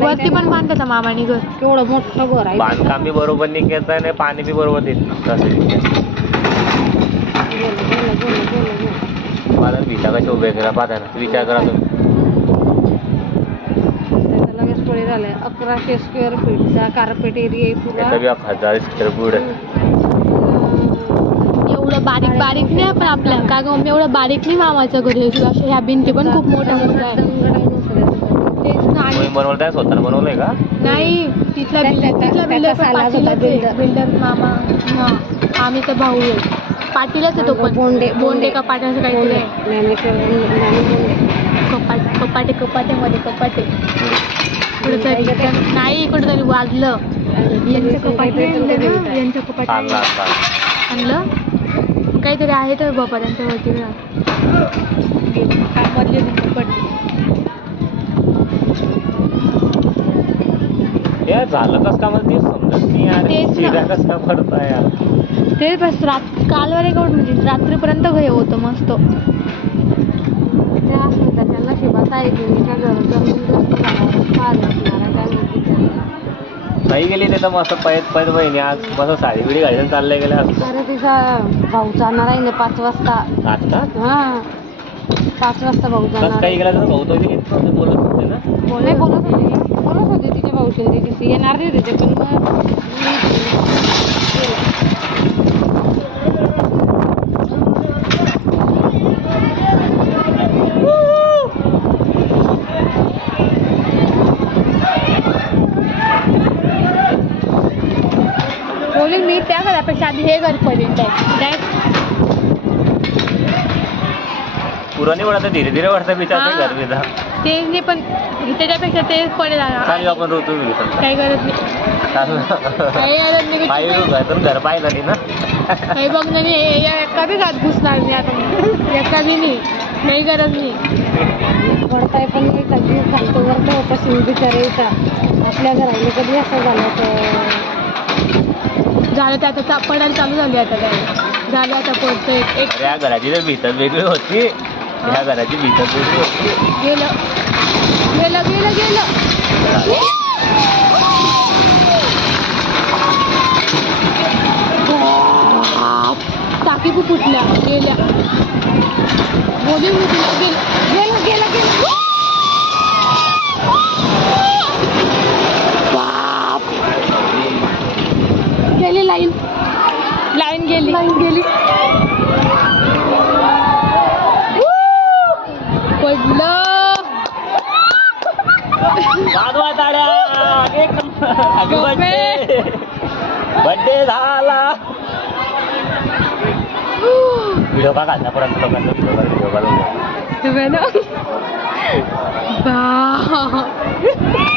वरती पण बांधतात मामानी घर. केवढं मोठं घर आहे. बांधकाम बी बरोबर नाही घेत आणि पाणी बी बरोबर देत. मला विटा कशा उभे करा पाहता ना. विचार करा तुम्ही. लगेच पुढे अकराशे स्क्वेअर फीटचा कार्पेट एरिया आहे पुरा त्याचा बी एक हजार स्क्वेअर फूट आहे. एवढं बारीक बारीक नाही पण आपल्या का एवढं बारीक नाही मामाचं घर. ह्या भिंती पण खूप मोठ्या मोठ्या आहे दंगड आहे दुसऱ्याचं. तेच ना आणि कोणी बनवलं त्या स्वतःला बनवलंय का? नाही तिथला त्याचा- तिथला त्याचा बिल्डर पण सालाच होता पाटीलच आहे builder. बिल्डर मामा हा आम्ही तर भाऊ आहे. पाटीलच आहे तो पण. बोंडे बोंडे. का पाटील काहीतरी बोंडे. आहे. बोंडे. कपाट कपाटे कपाटेमध्ये कपाटे. कुठेतरी नाही कुठेतरी वाजलं. यांचं कपाट आणलं ना? यांचं कपाट आणला नाही आणला? आणलं काहीतरी आहे तर बाबा त्यांच्यावरती काय झालं कस का मला तेच समजत नाही यार? तेच ना. कस का पडताय यार? ते बस रात कालवर एक म्हणजे रात्रीपर्यंत हे होतं मस्त. ते आहे त्या आहे नाही गेली ते तर मस्त पैत पैत बहिणी आज मस्त साडी बिडी घालून चालले गेले असं अरे तिचा भाऊ जाणार आहे ना पाच वाजता. आज का हा. पाच वाजता भाऊ कस जाणार काही गेला तर भाऊ तो बोलत होते ना? बोलत होते. बोलत होते तिच्या भाऊशी आणि तिची येणार नाही होते पण मग बोलेल मी त्या घरापेक्षा आधी हे घर पडेल डायरेक्ट पुराणी वाटतं धीरे धीरे वाटतं विचारते हा. घर बिधा ते नाही पण त्याच्यापेक्षा ते पडेल चालू आपण ऋतू बिलकुल काही गरज नाही. काही गरज नाही घर पाहिलं नाही ना. काही बघ नाही हे- हे एका बी घरात घुसणार नाही आता. एका बी नाही काही गरज नाही. पडताय पण नाही का जीव घालतो वरतो पश्चिम बिचारे येतात आपल्या घराला कधी असं झालं तर झालं ते आता चा- पडायला चालू झाली आता काय झालं आता पोहोचतं एक एक अरे या घराची तर भीतर वेगळी होती. ह्या घराची भीतर वेगळी होती. गेलं. गेलं टाकी खूप फुटल्या गेल्या बोलू मी तुला गेलं गेलं गेलं वाजवा टाळ्या एक हॅपी बर्थडे बर्थडे झाला व्हिडिओ का घालता परत लोकांचा व्हिडिओ व्हिडिओ घालून बा